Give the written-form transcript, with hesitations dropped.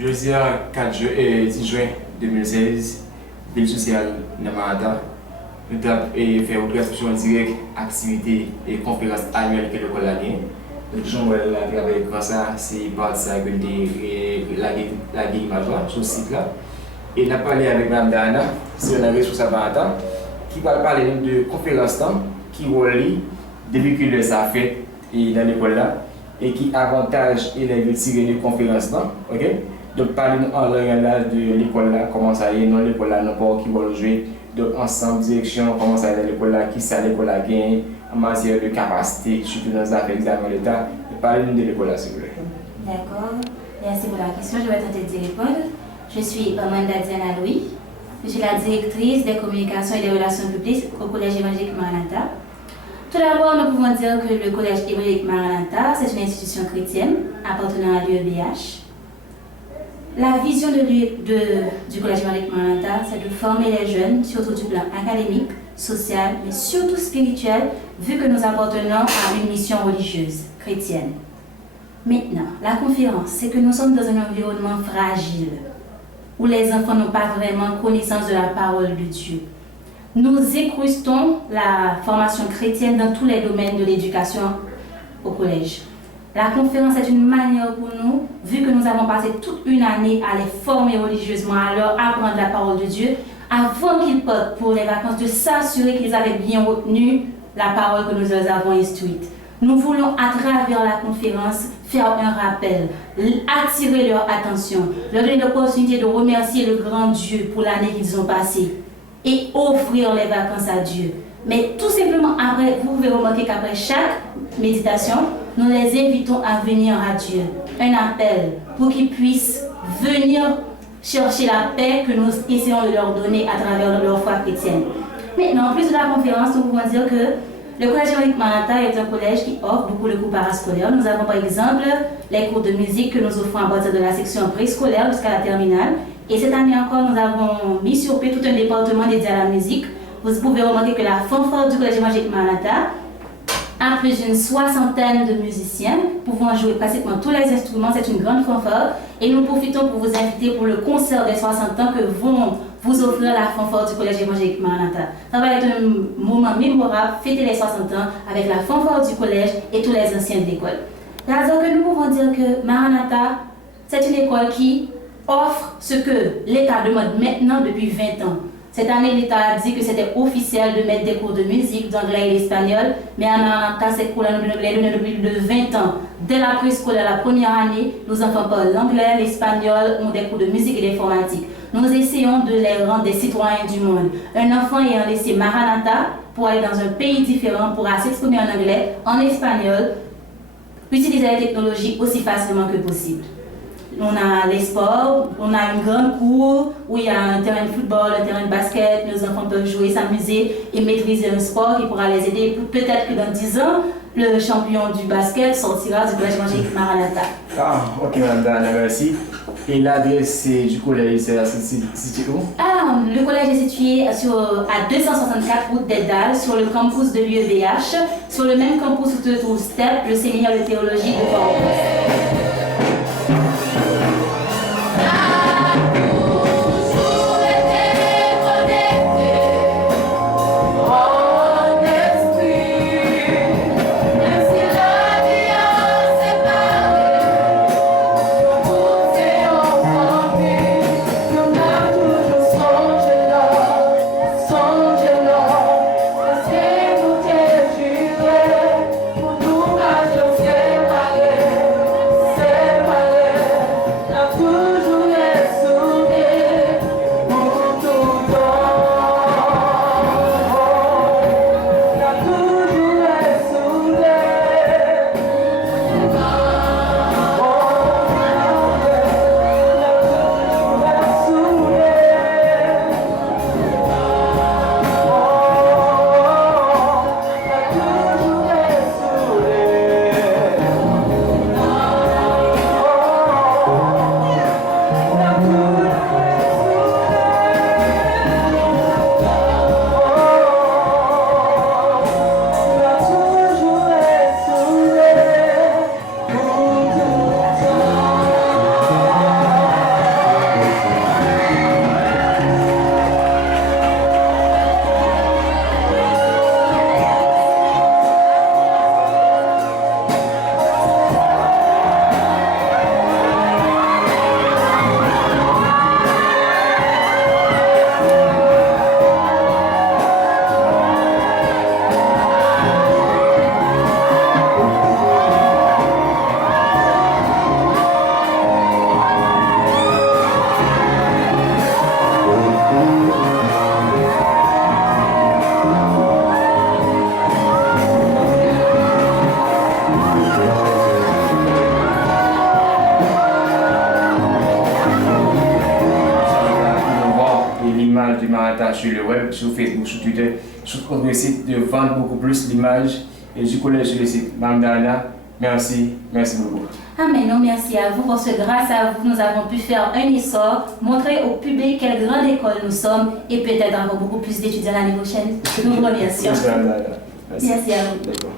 Jeudi 10 juin 2016, ville sociale de Marata, nous avons fait une transmission directe, activité et conférence annuelle que l'école a gagnée. Nous avons travaillé comme ça, c'est par ça que la image sur le site là. Et nous avons parlé avec Mme Dana, c'est une responsable Marata, qui va parler de conférence qui relie des véhicules de sa fête dans l'école là et qui avantage élèves de tirer de conférence là. OK? Donc, parlez-nous en langage de l'école là, comment ça y est, non l'école là, non pas qui va jouer, donc ensemble, direction, comment ça y est dans l'école là, qui ça l'école là gagne, en matière de capacité, surtout dans les affaires d'examen d'État. Parlez-nous de l'école là, s'il vous plaît. D'accord, merci pour la question, je vais tenter d'y répondre. Je suis Amanda Diana Louis, je suis la directrice des communications et des relations publiques au Collège évangélique Maranatha. Tout d'abord, nous pouvons dire que le Collège évangélique Maranatha, c'est une institution chrétienne appartenant à l'UEBH. La vision du Collège évangélique Maranatha, c'est de former les jeunes, surtout du plan académique, social, mais surtout spirituel, vu que nous appartenons à une mission religieuse, chrétienne. Maintenant, la conférence, c'est que nous sommes dans un environnement fragile, où les enfants n'ont pas vraiment connaissance de la parole de Dieu. Nous incrustons la formation chrétienne dans tous les domaines de l'éducation au collège. La conférence est une manière pour nous, vu que nous avons passé toute une année à les former religieusement, à leur apprendre la parole de Dieu, avant qu'ils partent pour les vacances, de s'assurer qu'ils avaient bien retenu la parole que nous leur avons instruite. Nous voulons, à travers la conférence, faire un rappel, attirer leur attention, leur donner l'opportunité de remercier le grand Dieu pour l'année qu'ils ont passée et offrir les vacances à Dieu. Mais tout simplement, après, vous pouvez remarquer qu'après chaque méditation, nous les invitons à venir à Dieu. Un appel pour qu'ils puissent venir chercher la paix que nous essayons de leur donner à travers leur foi chrétienne. Maintenant, en plus de la conférence, nous pouvons dire que le Collège évangélique Maranatha est un collège qui offre beaucoup de cours parascolaires. Nous avons par exemple les cours de musique que nous offrons à partir de la section préscolaire jusqu'à la terminale. Et cette année encore, nous avons mis sur pied tout un département dédié à la musique. Vous pouvez remarquer que la fanfare du Collège évangélique Maranatha a plus d'une soixantaine de musiciens pouvant jouer pratiquement tous les instruments. C'est une grande fanfare. Et nous profitons pour vous inviter pour le concert des 60 ans que vont vous offrir la fanfare du Collège évangélique Maranatha. Ça va être un moment mémorable, fêter les 60 ans avec la fanfare du collège et tous les anciens de l'école. C'est-à-dire que nous pouvons dire que Maranatha, c'est une école qui offre ce que l'État demande maintenant depuis 20 ans. Cette année, l'État a dit que c'était officiel de mettre des cours de musique, d'anglais et d'espagnol, mais à Maranatha, ces cours-là, nous les donnons depuis plus de 20 ans. Dès la préscolaire, la première année, nos enfants parlent l'anglais, l'espagnol, ont des cours de musique et d'informatique. Nous essayons de les rendre des citoyens du monde. Un enfant ayant laissé Maranatha pour aller dans un pays différent pourra s'exprimer en anglais, en espagnol, utiliser la technologie aussi facilement que possible. On a les sports, on a une grande cour où il y a un terrain de football, un terrain de basket, nos enfants peuvent jouer, s'amuser et maîtriser un sport qui pourra les aider. Peut-être que dans 10 ans, le champion du basket sortira du Collège évangélique Maranatha. Ah, ok, madame, merci. Et l'adresse du collège, c'est situé où? Le collège est situé à 264 route des Dalles, sur le campus de l'UEBH, sur le même campus où se trouve STEP, le séminaire de théologie de Port-au-Prince. l'image du Maranatha sur le web, sur Facebook, sur Twitter, sur notre site, de vendre beaucoup plus l'image du collège sur le site. Mme Dana, merci beaucoup. Mais non, merci à vous parce que grâce à vous, nous avons pu faire un essor, montrer au public quelle grande école nous sommes et peut-être avoir beaucoup plus d'étudiants l'année prochaine. Nous vous remercions. Merci, Mme Dana. Merci à vous. D'accord.